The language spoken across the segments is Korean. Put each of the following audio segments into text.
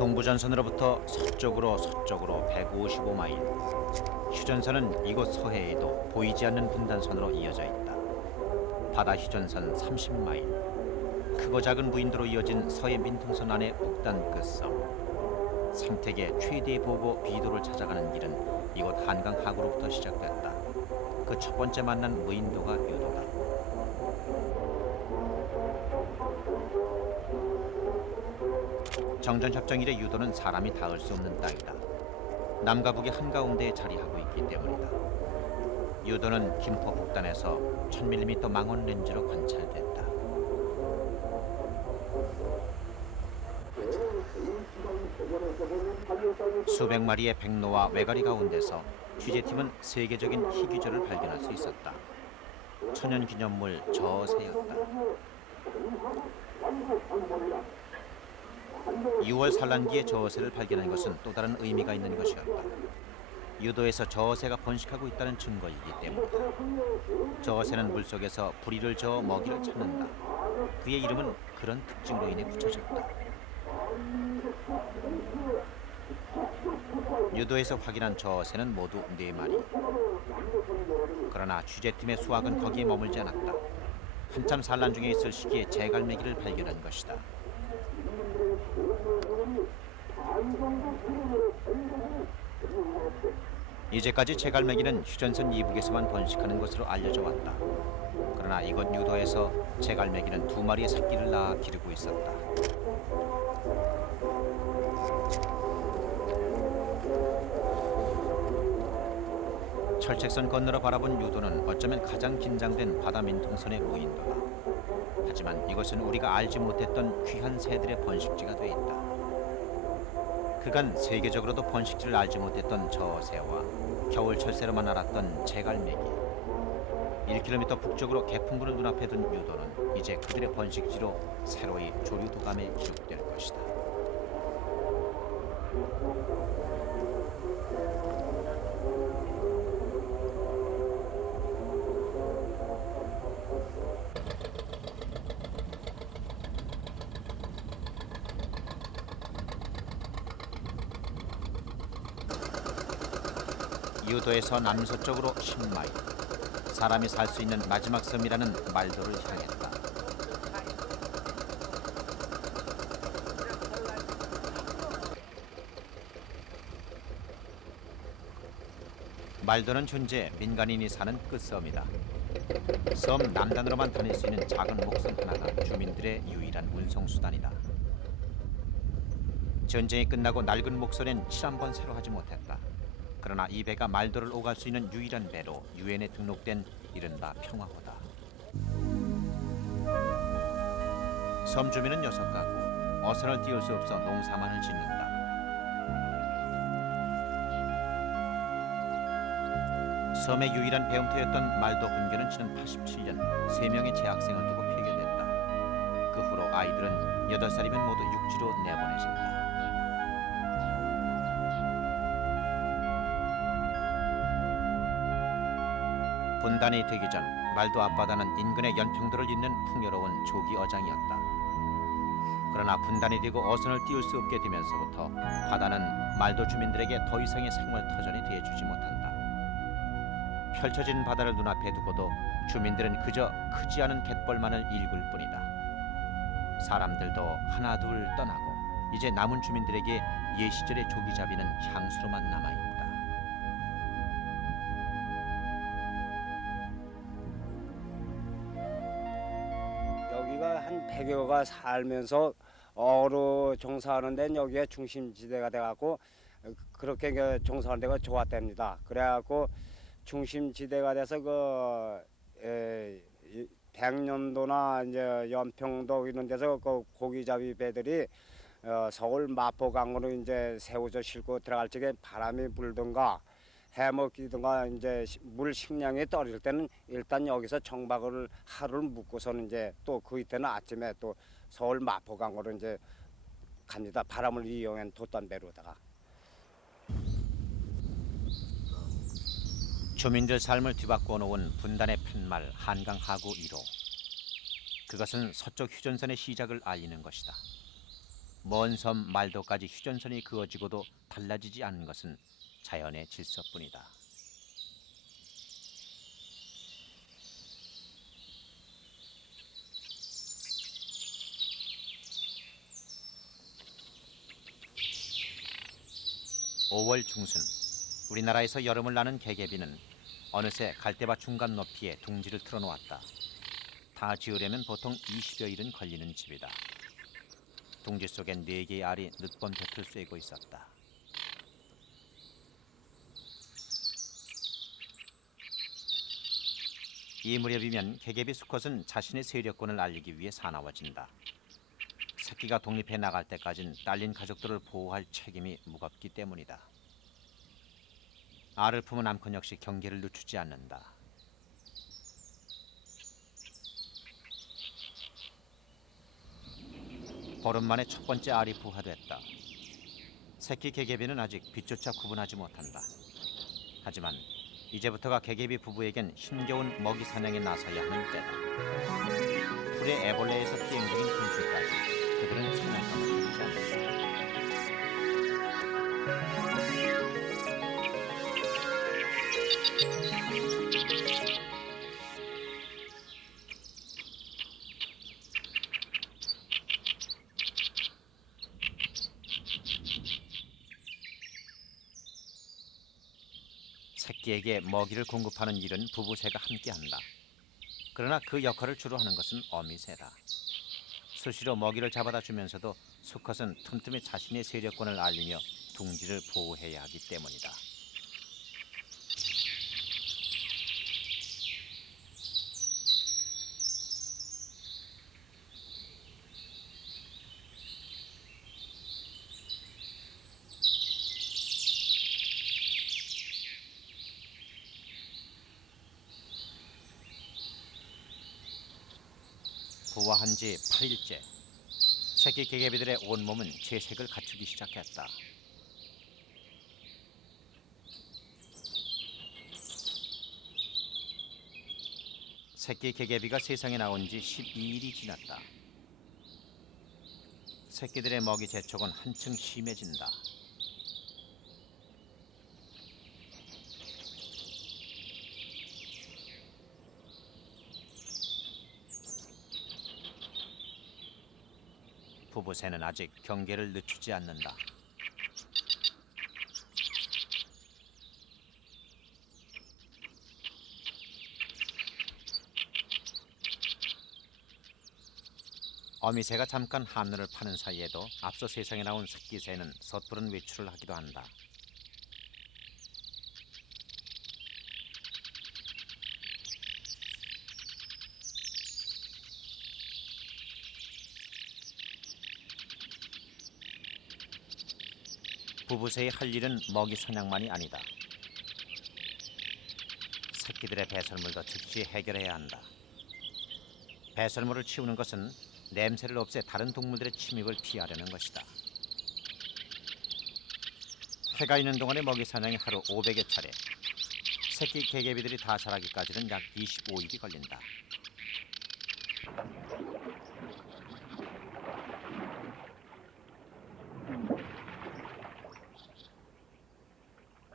동부전선으로부터 서쪽으로 155마일. 휴전선은 이곳 서해에도 보이지 않는 분단선으로 이어져 있다. 바다 휴전선 30마일. 크고 작은 무인도로 이어진 서해 민통선 안의 북단 끝섬. 생태계 최대 보고 비도를 찾아가는 길은 이곳 한강 하구로부터 시작됐다. 그 첫 번째 만난 무인도가 유도다. 정전협정 이래 유도는 사람이 닿을 수 없는 땅이다. 남과 북의 한가운데에 자리하고 있기 때문이다. 유도는 김포 북단에서 1000mm 망원 렌즈로 관찰됐다. 수백 마리의 백로와 외가리 가운데서 취재팀은 세계적인 희귀조를 발견할 수 있었다. 천연기념물 저새였다. 6월 산란기에 저새를 발견한 것은 또 다른 의미가 있는 것이었다. 유도에서 저새가 번식하고 있다는 증거이기 때문이다. 저새는 물속에서 부리를 저어 먹이를 찾는다. 그의 이름은 그런 특징으로 인해 붙여졌다. 유도에서 확인한 저새는 모두 4마리. 그러나 취재팀의 수확은 거기에 머물지 않았다. 한참 산란 중에 있을 시기에 제갈매기를 발견한 것이다. 이제까지 제갈매기는 휴전선 이북에서만 번식하는 것으로 알려져 왔다. 그러나 이곳 유도에서 제갈매기는 2마리의 새끼를 낳아 기르고 있었다. 철책선 건너러 바라본 유도는 어쩌면 가장 긴장된 바다 민통선의 무인도다. 하지만 이것은 우리가 알지 못했던 귀한 새들의 번식지가 돼 있다. 그간 세계적으로도 번식지를 알지 못했던 저새와 겨울철새로만 알았던 제갈매기. 1km 북쪽으로 개풍구를 눈앞에 둔 유도는 이제 그들의 번식지로 새로이 조류도감에 기록될 것이다. 유도에서 남서쪽으로 10마일. 사람이 살 수 있는 마지막 섬이라는 말도를 향했다. 말도는 현재 민간인이 사는 끝섬이다. 섬 남단으로만 다닐 수 있는 작은 목선 하나가 주민들의 유일한 운송수단이다. 전쟁이 끝나고 낡은 목선엔 칠 한 번 새로 하지 못했다. 그러나 이 배가 말도를 오갈 수 있는 유일한 배로 유엔에 등록된 이른바 평화호다. 섬 주민은 6가구. 어선을 띄울 수 없어 농사만을 짓는다. 섬의 유일한 배움터였던 말도 분교는 지난 87년 3명의 재학생을 두고 폐교됐다. 그 후로 아이들은 8살이면 모두 육지로 내보내진다. 분단이 되기 전 말도 앞바다는 인근의 연평도를 잇는 풍요로운 조기 어장이었다. 그러나 분단이 되고 어선을 띄울 수 없게 되면서부터 바다는 말도 주민들에게 더 이상의 생활 터전이 되어주지 못한다. 펼쳐진 바다를 눈앞에 두고도 주민들은 그저 크지 않은 갯벌만을 일굴 뿐이다. 사람들도 하나 둘 떠나고 이제 남은 주민들에게 예시절의 조기잡이는 향수로만 남아있다. 여기가 한 100여가 살면서 어로 종사하는 데는 여기가 중심지대가 돼갖고 그렇게 종사하는 데가 좋았답니다. 그래갖고 중심지대가 돼서 백년도나 이제 연평도 이런 데서 그 고기잡이 배들이 서울 마포강으로 이제 새우젓 싣고 들어갈 적에 바람이 불든가 해먹기든가 이제 물 식량이 떨어질 때는 일단 여기서 정박을 하루를 묵고서는 이제 또 그 이때는 아침에 또 서울 마포강으로 이제 갑니다. 바람을 이용한 돛단배로다가. 주민들 삶을 뒤바꿔 놓은 분단의 팻말 한강 하구 1호. 그것은 서쪽 휴전선의 시작을 알리는 것이다. 먼 섬 말도까지 휴전선이 그어지고도 달라지지 않은 것은 자연의 질서뿐이다. (5월) 중순, 우리나라에서 여름을 나는 개개비는 어느새 갈대밭 중간 높이에 둥지를 틀어놓았다. 다 지으려면 보통 20여 일은 걸리는 집이다. 둥지 속엔 4개의 알이 늦번 볕을 쐬고 있었다. 이 무렵이면 개개비 수컷은 자신의 세력권을 알리기 위해 사나워진다. 새끼가 독립해 나갈 때까진 딸린 가족들을 보호할 책임이 무겁기 때문이다. 알을 품은 암컷 역시 경계를 늦추지 않는다. 보름 만에 첫 번째 알이 부화됐다. 새끼 개개비는 아직 빛조차 구분하지 못한다. 하지만 이제부터가 개개비 부부에겐 힘겨운 먹이 사냥에 나서야 하는 때다. 풀의 애벌레에서 피행 중인 분수까지 그들은 사냥감을 들이지 않는다. 새끼에게 먹이를 공급하는 일은 부부새가 함께한다. 그러나 그 역할을 주로 하는 것은 어미새다. 수시로 먹이를 잡아다 주면서도 수컷은 틈틈이 자신의 세력권을 알리며 둥지를 보호해야 하기 때문이다. 부화한 지 8일째. 새끼 개개비들의 온몸은 채색을 갖추기 시작했다. 새끼 개개비가 세상에 나온 지 12일이 지났다. 새끼들의 먹이 재촉은 한층 심해진다. 부부새는 아직 경계를 늦추지 않는다. 어미새가 잠깐 한눈을 파는 사이에도 앞서 세상에 나온 새끼새는 섣부른 외출을 하기도 한다. 부부새의 할 일은 먹이 사냥만이 아니다. 새끼들의 배설물도 즉시 해결해야 한다. 배설물을 치우는 것은 냄새를 없애 다른 동물들의 침입을 피하려는 것이다. 해가 있는 동안의 먹이 사냥이 하루 500여 차례. 새끼 개개비들이 다 자라기까지는 약 25일이 걸린다.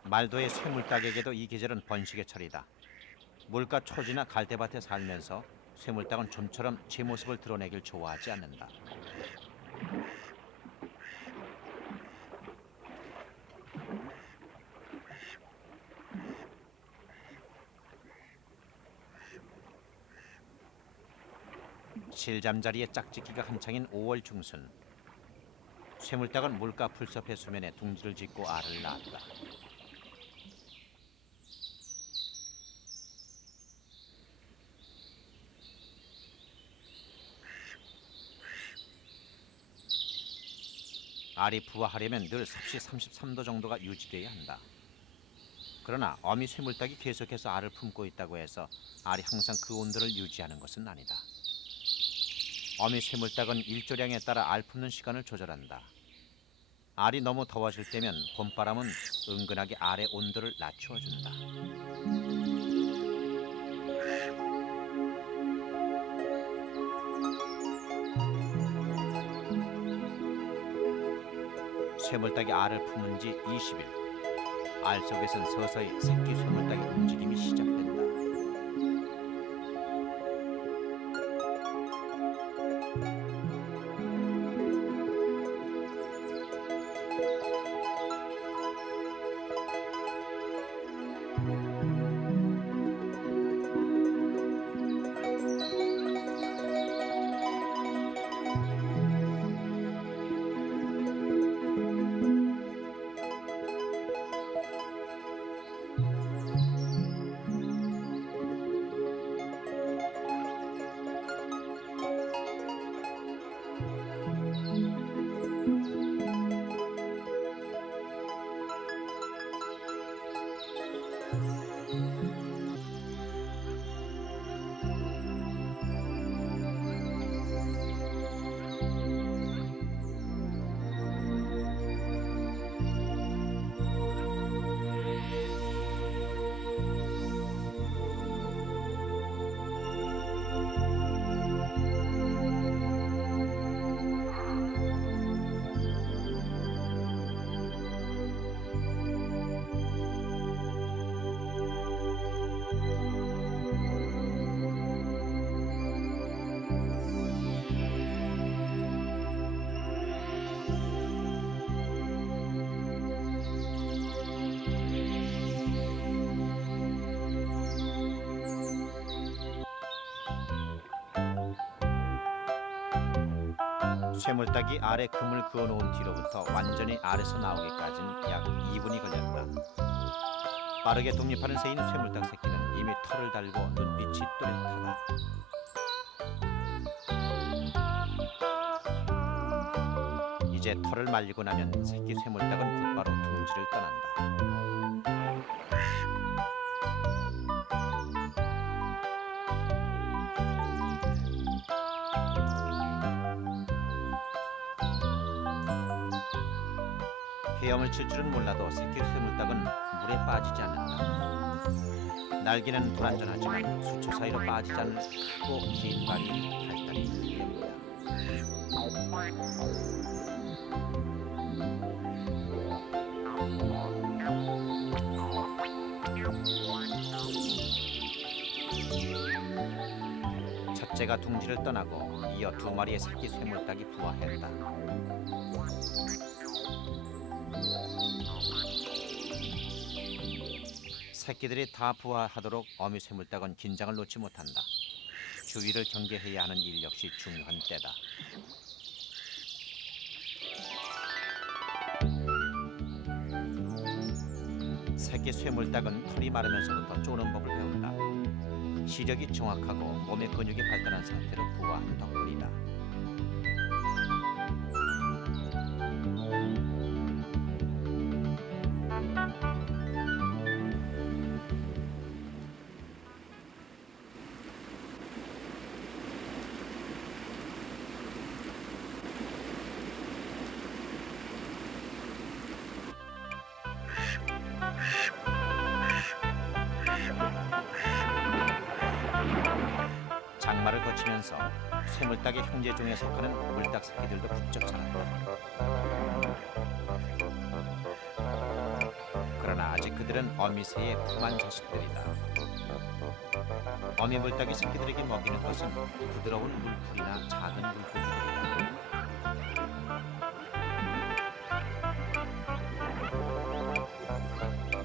말도의 쇠물닭에게도 이 계절은 번식의 철이다. 물가 초지나 갈대밭에 살면서 쇠물닭은 좀처럼 제 모습을 드러내길 좋아하지 않는다. 실잠자리에 짝짓기가 한창인 5월 중순, 쇠물닭은 물가 풀숲의 수면에 둥지를 짓고 알을 낳았다. 알이 부화하려면 늘 섭씨 33도 정도가 유지돼야 한다. 그러나 어미 쇠물닭이 계속해서 알을 품고 있다고 해서 알이 항상 그 온도를 유지하는 것은 아니다. 어미 쇠물닭은 일조량에 따라 알 품는 시간을 조절한다. 알이 너무 더워질 때면 봄바람은 은근하게 알의 온도를 낮추어준다. 쇠물닭이 알을 품은 지 20일. 알 속에선 서서히 새끼 쇠물닭의 움직임이 시작된다. 쇠물닭이 알에 금을 그어놓은 뒤로부터 완전히 알에서 나오기까지는 약 2분이 걸렸다. 빠르게 독립하는 새인 쇠물닭 새끼는 이미 털을 달고 눈빛이 뚜렷하다. 이제 털을 말리고 나면 새끼 쇠물닭은 곧바로 둥지를 떠난다. 헤엄을 칠 줄은 몰라도 새끼 쇠물닭은 물에 빠지지 않는다. 날개는 불안전하지만 수초 사이로 빠지지 않는 크고 긴 발이 발달이 있기 때문이다. 첫째가 둥지를 떠나고 이어 두 마리의 새끼 쇠물닭이 부화했다. 새끼들이 다 부화하도록 어미 쇠물닭은 긴장을 놓지 못한다. 주위를 경계해야 하는 일 역시 중요한 때다. 새끼 쇠물닭은 털이 마르면서부터 쪼는 법을 배운다. 시력이 정확하고 몸의 근육이 발달한 상태로 부화한 덕분이다. 장마를 거치면서 쇠물닭의 형제종에 속하는 물닭 새끼들도 부쩍 자란다. 그러나 아직 그들은 어미새의 품한 자식들이다. 어미 물닭이 새끼들에게 먹이는 것은 부드러운 물풀이나 작은 물고기들이다.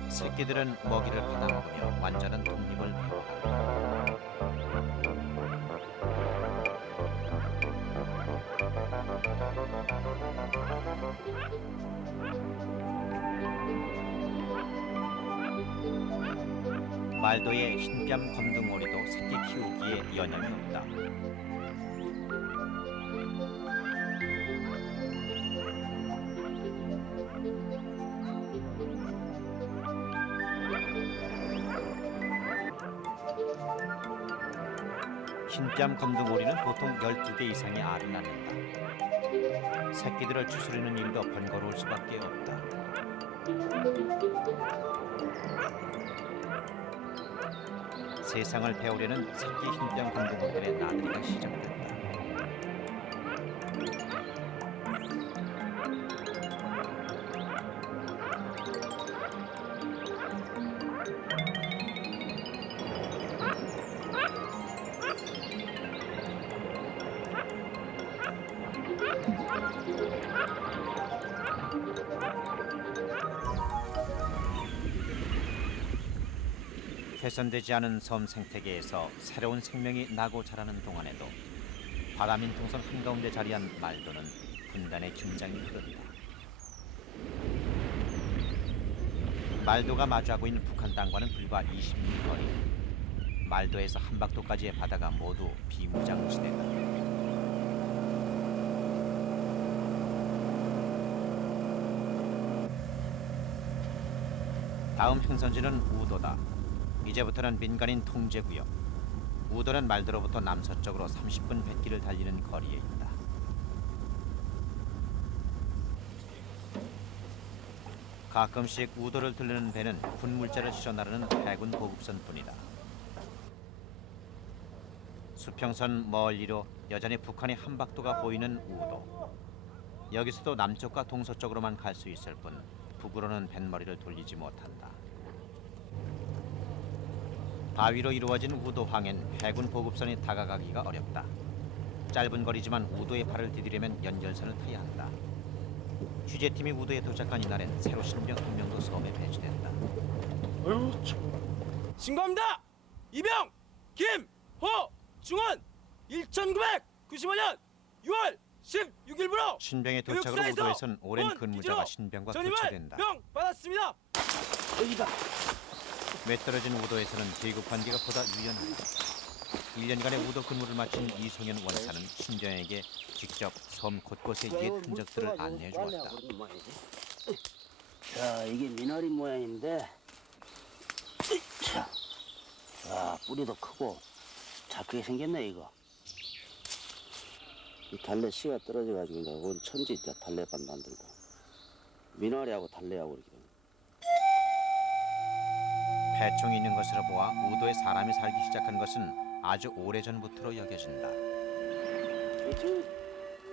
새끼들은 먹이를 받아먹으며 완전한 독립을 배워간다. 말도의 흰뺨 검둥오리도 새끼 키우기에 여념이 없다. 흰뺨 검둥오리는 보통 12개 이상의 알을 낳는다. 새끼들을 추스리는 일도 번거로울 수밖에 없다. 세상을 배우려는 새끼 흰뺨 검둥오리들의 나들이가 시작된다. 훼손되지 않은 섬 생태계에서 새로운 생명이 나고 자라는 동안에도 바다 민통선 한가운데 자리한 말도는 분단의 긴장이 흐른다. 말도가 마주하고 있는 북한 땅과는 불과 20리 거리. 말도에서 한박도까지의 바다가 모두 비무장지대다. 다음 행선지는 우도다. 이제부터는 민간인 통제구역. 우도는 말도로부터 남서쪽으로 30분 뱃길을 달리는 거리에 있다. 가끔씩 우도를 들르는 배는 군물자를 실어 나르는 해군 보급선뿐이다. 수평선 멀리로 여전히 북한의 한박도가 보이는 우도. 여기서도 남쪽과 동서쪽으로만 갈 수 있을 뿐 북으로는 뱃머리를 돌리지 못한다. 바위로 이루어진 우도항엔 해군 보급선이 다가가기가 어렵다. 짧은 거리지만 우도에 발을 디디려면 연결선을 타야 한다. 취재팀이 우도에 도착한 이날엔 새로 신병 한 명도 섬에 배치된다. 아유 참. 신고합니다. 이병 김호중원 1995년 6월 16일부로 신병의 도착으로 교육사에서 우도에선 오랜 본 근무자가 기지로 신병과 전임을 교체된다. 명 받았습니다. 여기다. 외떨어진 우도에서는 계급 관계가 보다 유연하다. 1년간의 우도 근무를 마친 이송현 원사는 신병에게 직접 섬 곳곳의 옛 흔적들을 안내해 주었다. 자, 이게 미나리 모양인데, 자, 뿌리도 크고 작게 생겼네 이거. 이 달래 씨가 떨어져가지고 이제 원 천지 있자 달래밭 만들고 미나리하고 달래하고 이렇게. 폐총이 있는 것으로 보아 우도에 사람이 살기 시작한 것은 아주 오래전부터로 여겨진다.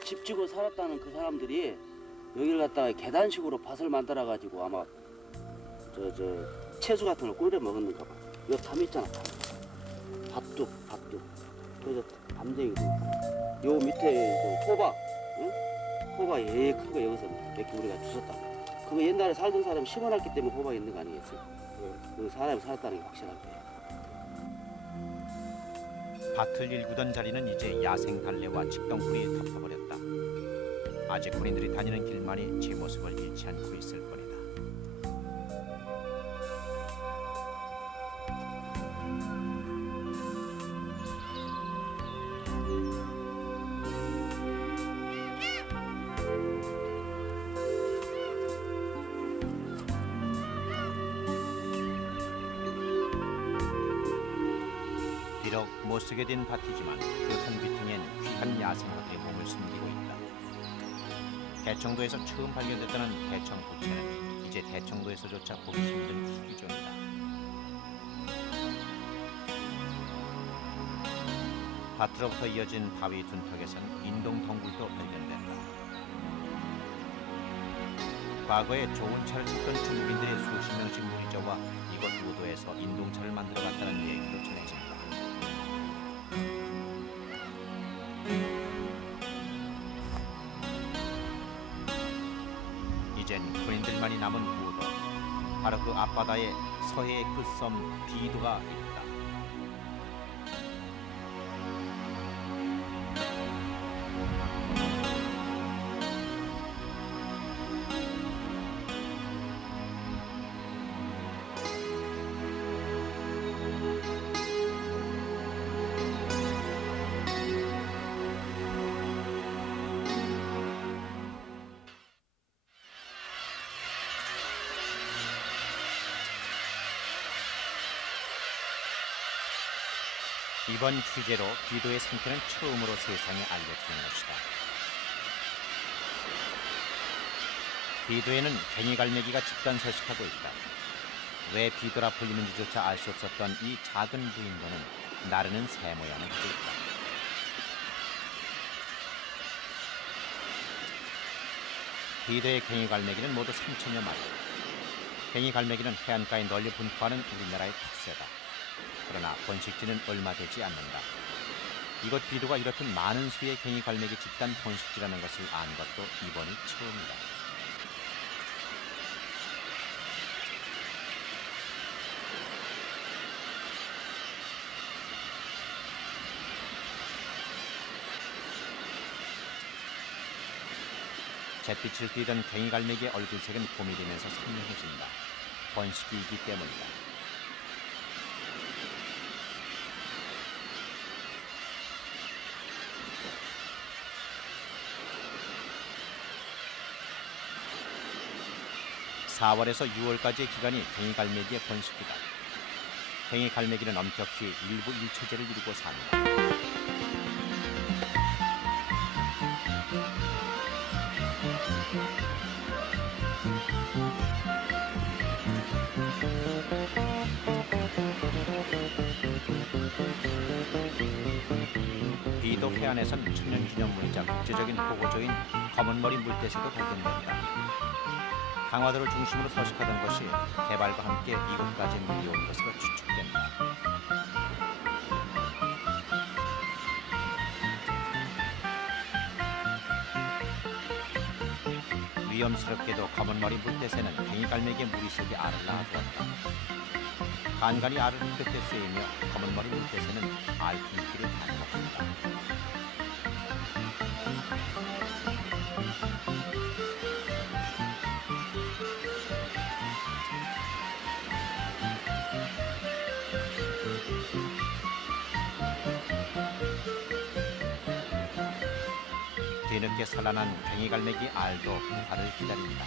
집 지고 살았다는 그 사람들이 여기를 갖다가 계단식으로 밭을 만들어 가지고 아마 저 채소 같은 걸 끓여 먹었는가 봐. 여기 담 있잖아. 밥둑. 그래서 담쟁이도 있고. 요 밑에 그 호박, 응? 호박 큰 거 여기서 몇 개 우리가 주웠다. 그거 옛날에 살던 사람 심어놨기 때문에 호박이 있는 거 아니겠어요? 그 사람이 살았다는 게 확실하게. 밭을 일구던 자리는 이제 야생 달래와 직덩굴이 덮어버렸다. 아직 군인들이 다니는 길만이 제 모습을 잃지 않고 있을 뿐이다. 비록 못쓰게 된 밭이지만 그 한 귀퉁이엔 귀한 야생어들의 몸을 숨기고 있다. 대청도에서 처음 발견됐다는 대청 부채는 이제 대청도에서조차 보기 힘든 희귀종이다. 밭으로부터 이어진 바위 둔턱에선 인동 덩굴도 발견된다. 과거에 좋은 차를 찾던 중국인들의 수십 명씩 무리져와 이곳 우도에서 인동차를 만들어 갔다는 얘기도 전해진다. 이젠 군인들만이 남은 우도, 바로 그 앞바다에 서해의 끝섬 비도가 있다. 이번 취재로 비도의 상태는 처음으로 세상에 알려지는 것이다. 비도에는 괭이갈매기가 집단 서식하고 있다. 왜 비도라 불리는지조차 알 수 없었던 이 작은 부인도는 나르는 새 모양을 띠고 있다. 비도의 괭이갈매기는 모두 3천여 마리. 괭이갈매기는 해안가에 널리 분포하는 우리나라의 특세다. 그러나 번식지는 얼마 되지 않는다. 이곳 비도가 이렇듯 많은 수의 괭이갈매기 집단 번식지라는 것을 안 것도 이번이 처음이다. 잿빛을 띠던 괭이갈매기의 얼굴색은 봄이 되면서 선명해진다. 번식기이기 때문이다. (4월에서 6월까지의) 기간이 괭이갈매기의 번식기다. 괭이갈매기는 엄격히 일부 일처제를 이루고 산다. 비도 해안에선 천연기념물이자 국제적인 보호조인 검은머리 물대새도 발견된다. 강화도를 중심으로 서식하던 것이 개발과 함께 이곳까지 밀려온 것으로 추측된다. 위험스럽게도 검은머리 물대새는 괭이갈매기의 무리속에 알을 낳아두었다. 간간히 알을 햇볕에 쐬이며 검은머리 물대새는 알 굶기를 반복한다. 뒤늦게 산란한 괭이갈매기 알도 부화를 기다린다.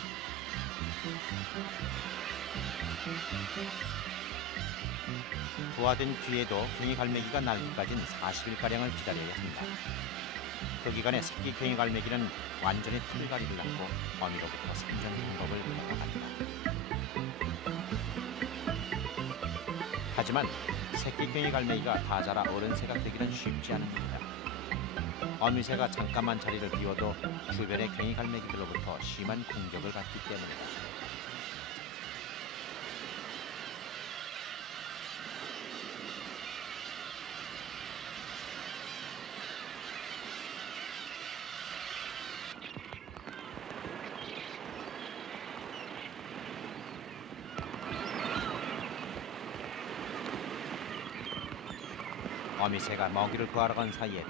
부화된 뒤에도 괭이갈매기가 날기까지는 40일가량을 기다려야 한다. 그 기간에 새끼 괭이갈매기는 완전히 털갈이를 낳고 어미로부터 생존 방법을 배워간다. 하지만 새끼 괭이갈매기가 다 자라 어른새가 되기는 쉽지 않은 일이다. 어미새가 잠깐만 자리를 비워도 주변의 괭이갈매기들로부터 심한 공격을 받기 때문이다. 어미새가 먹이를 구하러 간 사이에도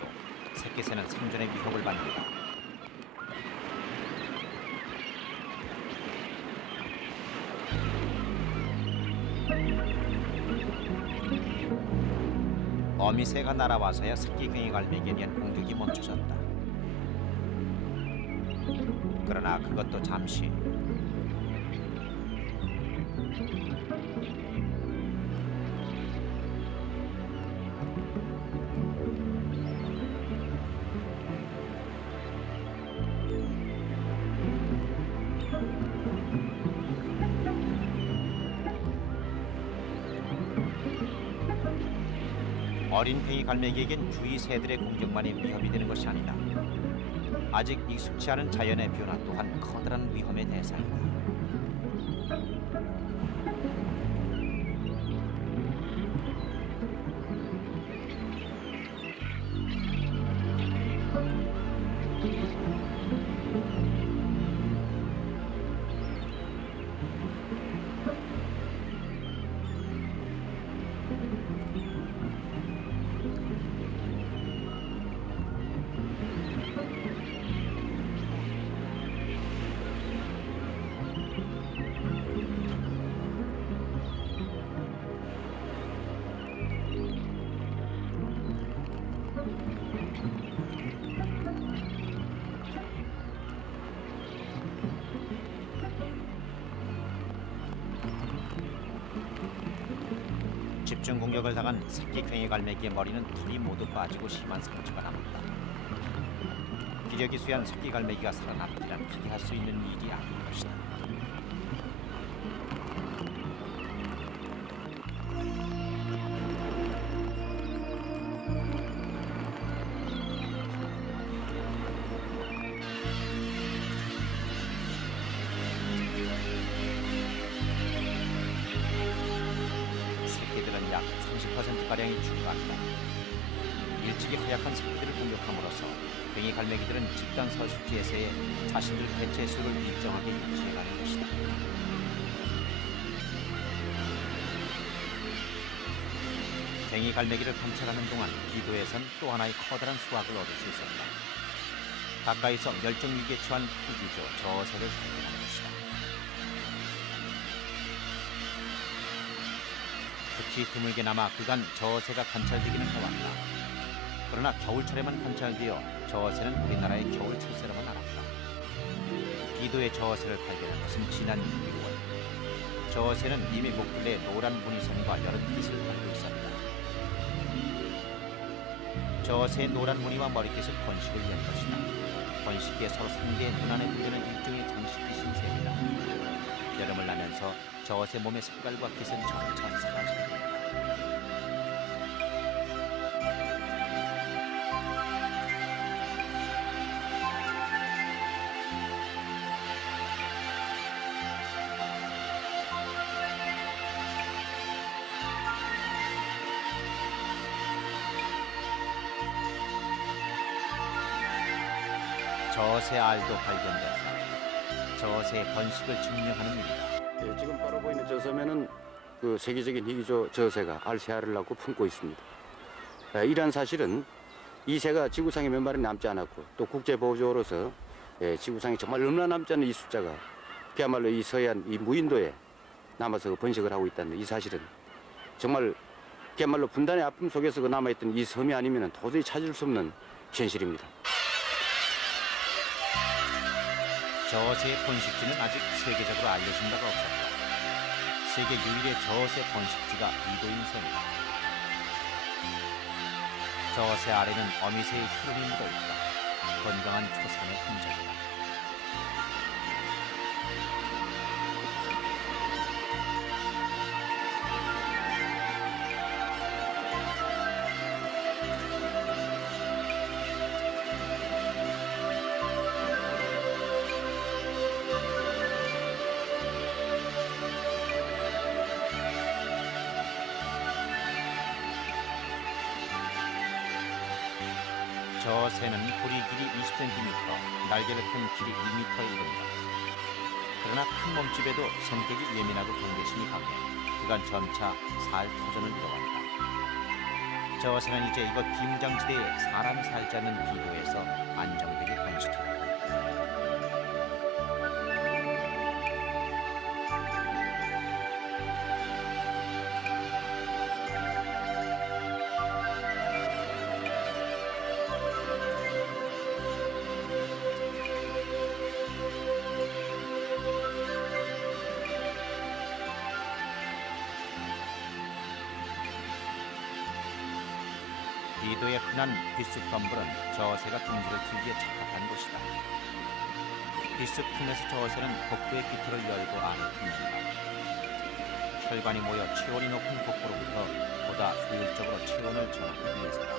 새끼새는 생존의 위협을 받는다. 어미새가 날아와서야 새끼 괭이갈매기에 대한 공격이 멈춰졌다. 그러나 그것도 잠시. 어린 괭이갈매기에겐 주위 새들의 공격만이 위협이 되는 것이 아니다. 아직 익숙치 않은 자연의 변화 또한 커다란 위험의 대상이다. 집중 공격을 당한 새끼 괭이갈매기의 머리는 털이 모두 빠지고 심한 상처가 남았다. 기력이 쇠한 새끼 갈매기가 살아남기란 기대할 수 있는 일이 아닌 것이다. 새끼들은 약 30%가량이 죽어간다. 일찍이 허약한 새끼들을 공격함으로써 괭이갈매기들은 집단 서식지에서의 자신들 개체 수를 일정하게 유지해가는 것이다. 괭이갈매기를 관찰하는 동안 기도에선 또 하나의 커다란 수확을 얻을 수 있었다. 가까이서 멸종위기에 처한 푸기조 저새를 발견한 것이다. 특히 드물게 남아 그간 저새가 관찰되기는 해왔다. 그러나 겨울철에만 관찰되어 저새는 우리나라의 겨울 철새라고 알았다. 비도의 저새를 발견한 것은 지난 6월. 저새는 이미 목둘레에 노란 무늬선과 여러 빛을 달고 있었다. 저새의 노란 무늬와 머리깃은 번식을 위한 것이다. 번식기에 서로 상대의 눈안에 들리는 일종의 장식기 신세입니다. 여름을 나면서 저새 몸의 색깔과 깃은 점차 사라지게 된다. 저새 알도 발견됐다. 저새의 번식을 증명하는 일이다. 예, 지금 바로 보이는 저 섬에는 그 세계적인 희귀조 저새가 알새알을 낳고 품고 있습니다. 이러한 사실은 이 새가 지구상에 몇 마리 남지 않았고 또 국제보호조로서 지구상에 정말 얼마나 남지 않은 이 숫자가 그야말로 이 서해안 이 무인도에 남아서 번식을 하고 있다는 이 사실은 정말 그야말로 분단의 아픔 속에서 그 남아있던 이 섬이 아니면 도저히 찾을 수 없는 현실입니다. 저새의 번식지는 아직 세계적으로 알려진 바가 없었다. 세계 유일의 저새 번식지가 비도인 섬이다. 저새 아래는 어미새의 혈흔이 묻어있다. 건강한 초산의 흔적이다. 저새는 부리 길이 20cm, 날개를 큰 길이 2m에 이른다. 그러나 큰 몸집에도 성격이 예민하고 경계심이 강해 그간 점차 살토전을 이뤄왔다. 저새는 이제 이곳 비무장지대에 사람이 살지 않는 비도에서 안정되게 번식해가고 있다. 비도의 흔한 빗쑥덤불은 저새가 둥지를 틀기에 적합한 곳이다. 빗쑥 틈에서 저새는 복부의 깃털을 열고 안을 품는다. 혈관이 모여 체온이 높은 복부로부터 보다 효율적으로 체온을 전하기 위해서다.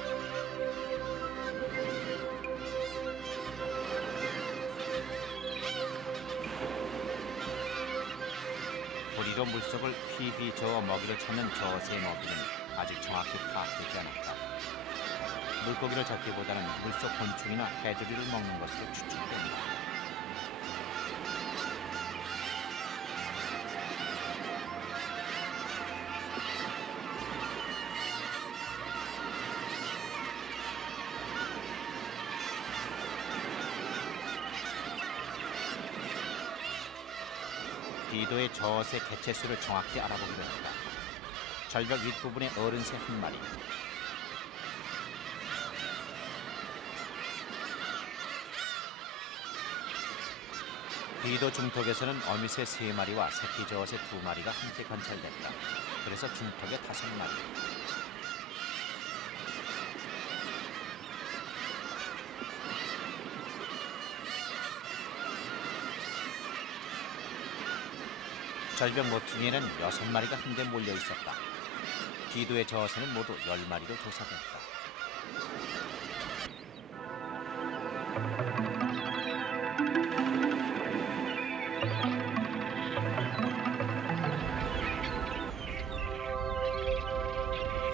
부리로 물속을 휘휘 저어 먹이를 찾는 저새의 먹이는 아직 정확히 파악되지 않았다. 물고기를 잡기보다는 물속 곤충이나 해조류를 먹는 것으로 추측된다. 비도의 저새 개체수를 정확히 알아보기로 했다. 절벽 윗부분에 어른새 한 마리, 비도 중턱에서는 어미새 3마리와 새끼 저새 2마리가 함께 관찰됐다. 그래서 중턱에 5마리. 절벽 모퉁이에는 6마리가 한데 몰려 있었다. 비도의 저새는 모두 10마리로 조사됐다.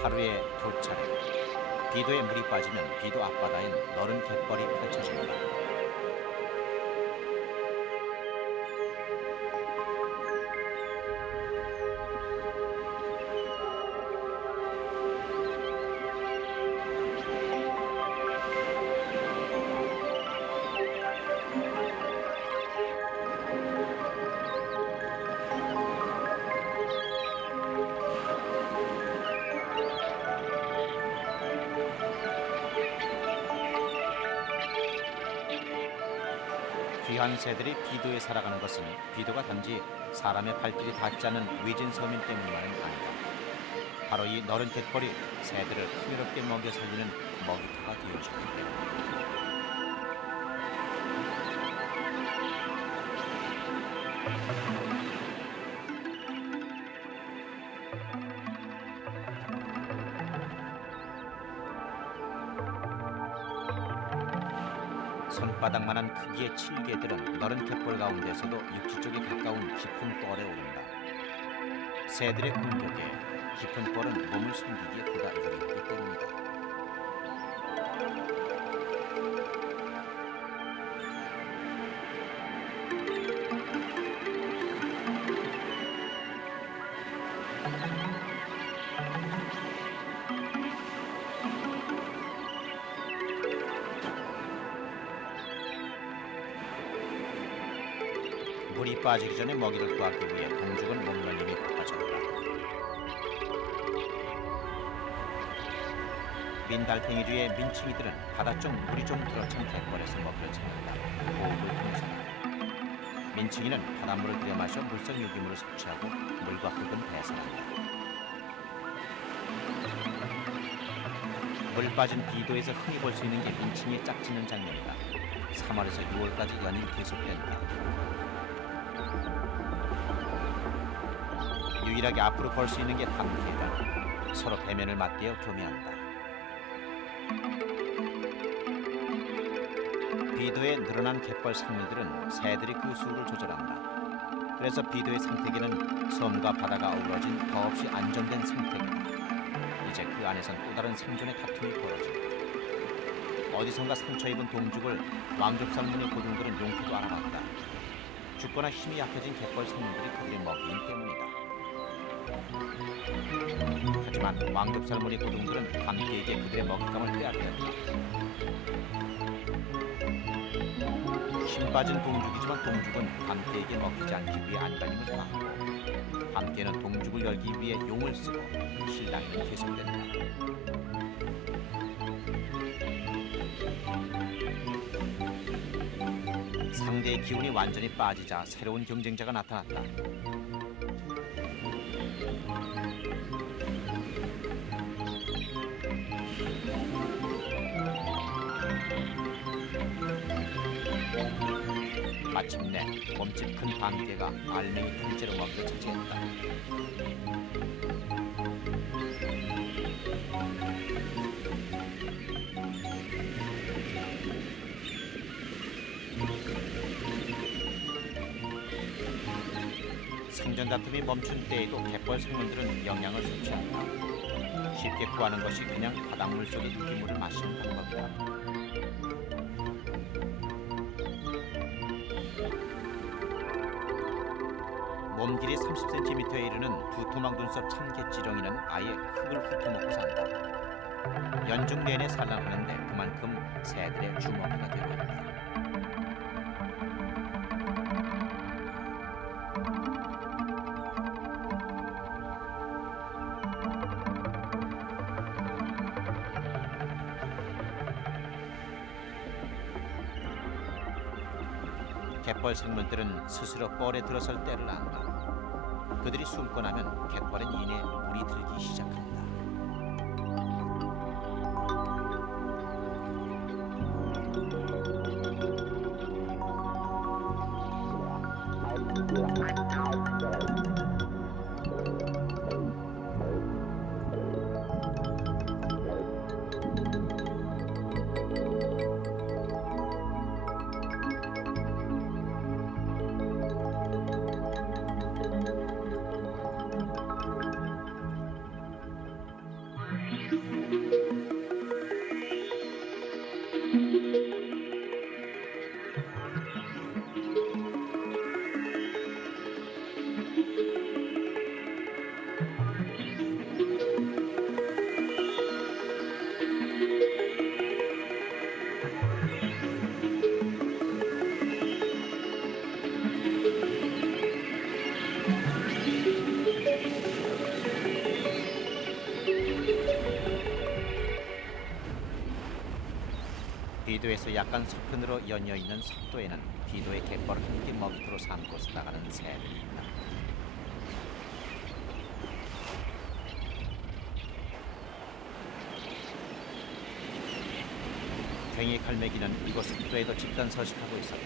하루에 2차례 비도에 물이 빠지면 비도 앞바다엔 너른 갯벌이 펼쳐진다. 귀한 새들이 비도에 살아가는 것은 비도가 단지 사람의 발길이 닿지 않는 외진 서민 때문만은 아니다. 바로 이 너른 갯벌이 새들을 풍요롭게 먹여 살리는 먹이터가 되어주기 때문이다. 손바닥만한 크기의 칠개들은 너른 갯벌 가운데서도 육지 쪽에 가까운 깊은 뻘에 오른다. 새들의 공격에 깊은 뻘은 몸을 숨기기에 보다 유리하기 때문이다. 물이 빠지기 전에 먹이를 구하기 위해 동죽은 몸놀림이 바빠졌다. 민달팽이류의 민칭이들은 바다 쪽 물이 좀 들어찬 갯벌에서 먹이를 찾는다. 호흡을 통해서. 민칭이는 바닷물을 들여 마셔 물성 유기물을 섭취하고 물과 흙은 배설한다. 물 빠진 비도에서 흔히 볼 수 있는 게 민칭이 짝짓는 장면이다. 3월에서 6월까지 연일 계속된다. 유일하게 앞으로 볼 수 있는 게 밤개다. 서로 배면을 맞대어 교미한다. 비도에 늘어난 갯벌 상류들은 새들이 그 수를 조절한다. 그래서 비도의 생태계는 섬과 바다가 어우러진 더없이 안정된 생태계다. 이제 그 안에선 또 다른 생존의 다툼이 벌어진다. 어디선가 상처 입은 동죽을 왕족살문의 고등들은 용기도 알아봤다. 죽거나 힘이 약해진 갯벌 생물들이 그들의 먹이인 때문이다. 하지만 왕족살무늬 고등들은 밤개에게 그들의 먹잇감을 빼앗겼다. 힘 빠진 동죽이지만 동죽은 밤개에게 먹히지 않기 위해 안간힘을 다하고 밤개는 동죽을 열기 위해 용을 쓰고 실랑이는 계속된다. 상대의 기운이 완전히 빠지자 새로운 경쟁자가 나타났다. 마침내 몸집 큰 밤개가 알맹이 틈째로 먹이를 차지했다. 생존 다툼이 멈춘 때에도 갯벌 생물들은 영양을 섭취한다. 쉽게 구하는 것이 그냥 바닷물 속의 유기물을 마시는 방법이다. 몸 길이 30cm에 이르는 두토막 눈썹 참개찌렁이는 아예 흙을 훑어먹고 산다. 연중 내내 산란하는데 그만큼 새들의 주먹이가 되고 있다. 갯벌 생물들은 스스로 뻘에 들어설 때를 안다. 그들이 숨고 나면 갯벌엔 이내 물이 들기 시작한다. 비도에서 약간 서편으로 연이어 있는 석도에는 비도의 갯벌을 함께 먹이토로 삼고 살아가는 새들이 있다. 괭이 갈매기는 이곳 석도에도 집단 서식하고 있었다.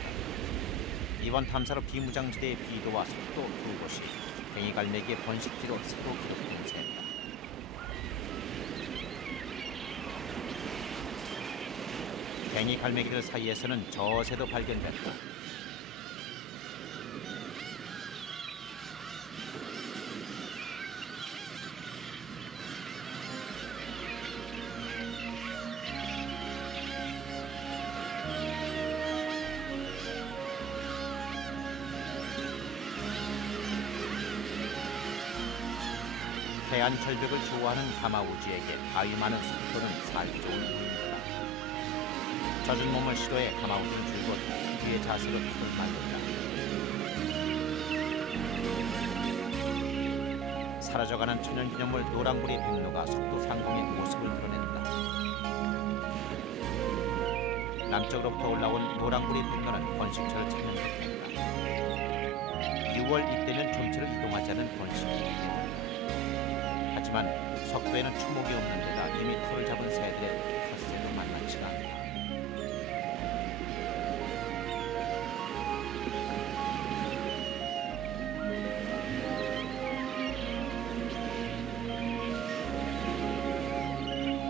이번 탐사로 비무장지대의 비도와 석도 두 곳이 괭이 갈매기의 번식지로 새로 기록된 새다. 괭이 갈매기들 사이에서는 저새도 발견됐다. 해안 절벽을 좋아하는 가마우지에게 바위 많은 석도는 살기 좋은 부위다. 젖은 몸을 시도해 가마우지를 줄곧 특유의 자세로 털을 말린다. 사라져가는 천연기념물 노랑부리 백로가 석도 상공의 모습을 드러낸다. 남쪽으로부터 올라온 노랑부리 백로는 번식처를 찾는 듯했다. 6월 이때는 정체로 이동하지 않은 번식이기 때문이다. 하지만 석도에는 추목이 없는 데다 이미 털을 잡은 새들의 텃새도 만만치가 않다.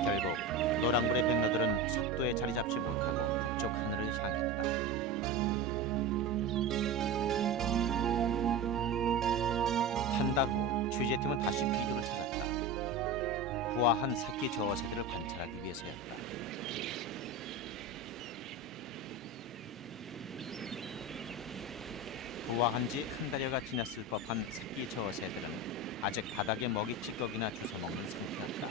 결국 노랑불의 백로들은 석도에 자리 잡지 못하고 북쪽 하늘을 향했다. 한 달 후 취재팀은 다시 비도를 찾았다. 부화한 새끼 저새들을 관찰하기 위해서였다. 부화한 지 한 달여가 지났을 법한 새끼 저새들은 아직 바닥에 먹이 찌꺼기나 주워 먹는 상태였다.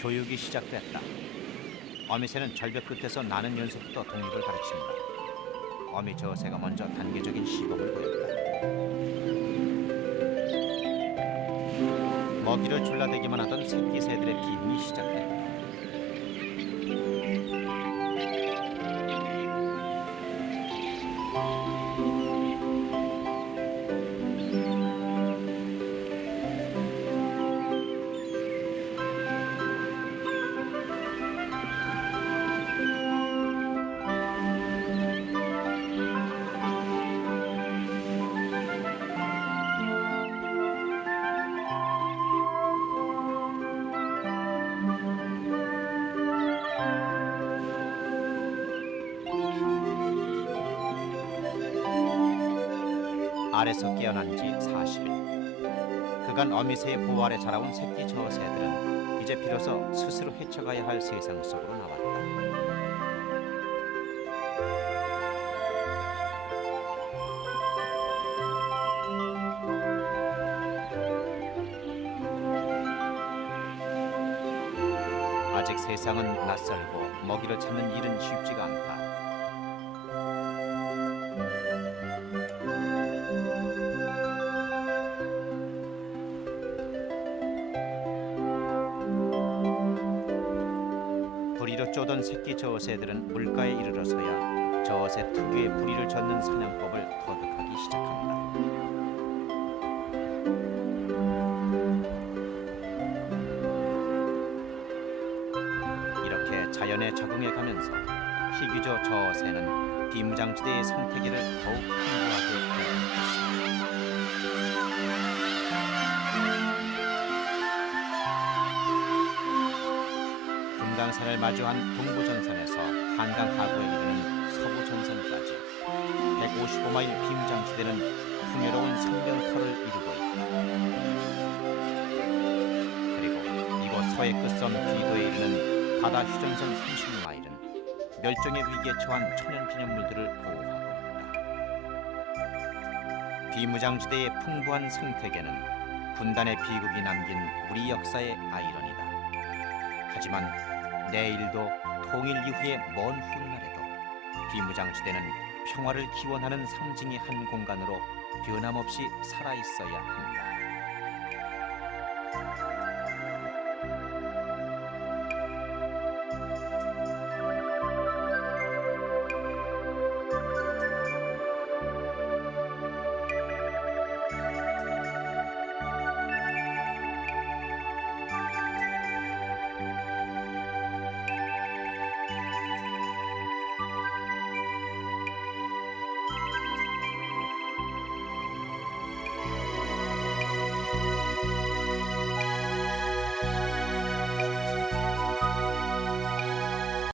교육이 시작됐다. 어미새는 절벽 끝에서 나는 연속부터 독립을 가르친다. 어미 저새가 먼저 단계적인 시범을 보였다. 먹이를 졸라대기만 하던 새끼 새들의 비행이 시작됐다. 알에서 깨어난 지 40일. 그간 어미새의 보호 아래 자라온 새끼 저새들은 이제 비로소 스스로 헤쳐가야 할 세상 속으로 나왔다. 아직 세상은 낯설고 먹이를 찾는 일은 쉽지가 않다. 부리로 쪼던 새끼 저새들은 물가에 이르러서야 저새 특유의 부리를 젓는 사냥법을 터득하기 시작한다. 이렇게 자연에 적응해가면서 희귀조 저새는 비무장지대의 생태계를 더욱 풍부하게 배우는 것이다. 금강산을 마주한 동부전선에서 한강 하구에 이르는 서부전선까지 155마일 비무장지대는 풍요로운 생명터를 이루고 있다. 그리고 이곳 서해 끝섬 비도에 이르는 바다 휴전선 30마일은 멸종의 위기에 처한 천연기념물들을 보호하고 있다. 비무장지대의 풍부한 생태계는 분단의 비극이 남긴 우리 역사의 아이러니다. 하지만 내일도 통일 이후의 먼 훗날에도 비무장지대는 평화를 기원하는 상징의 한 공간으로 변함없이 살아있어야 한다.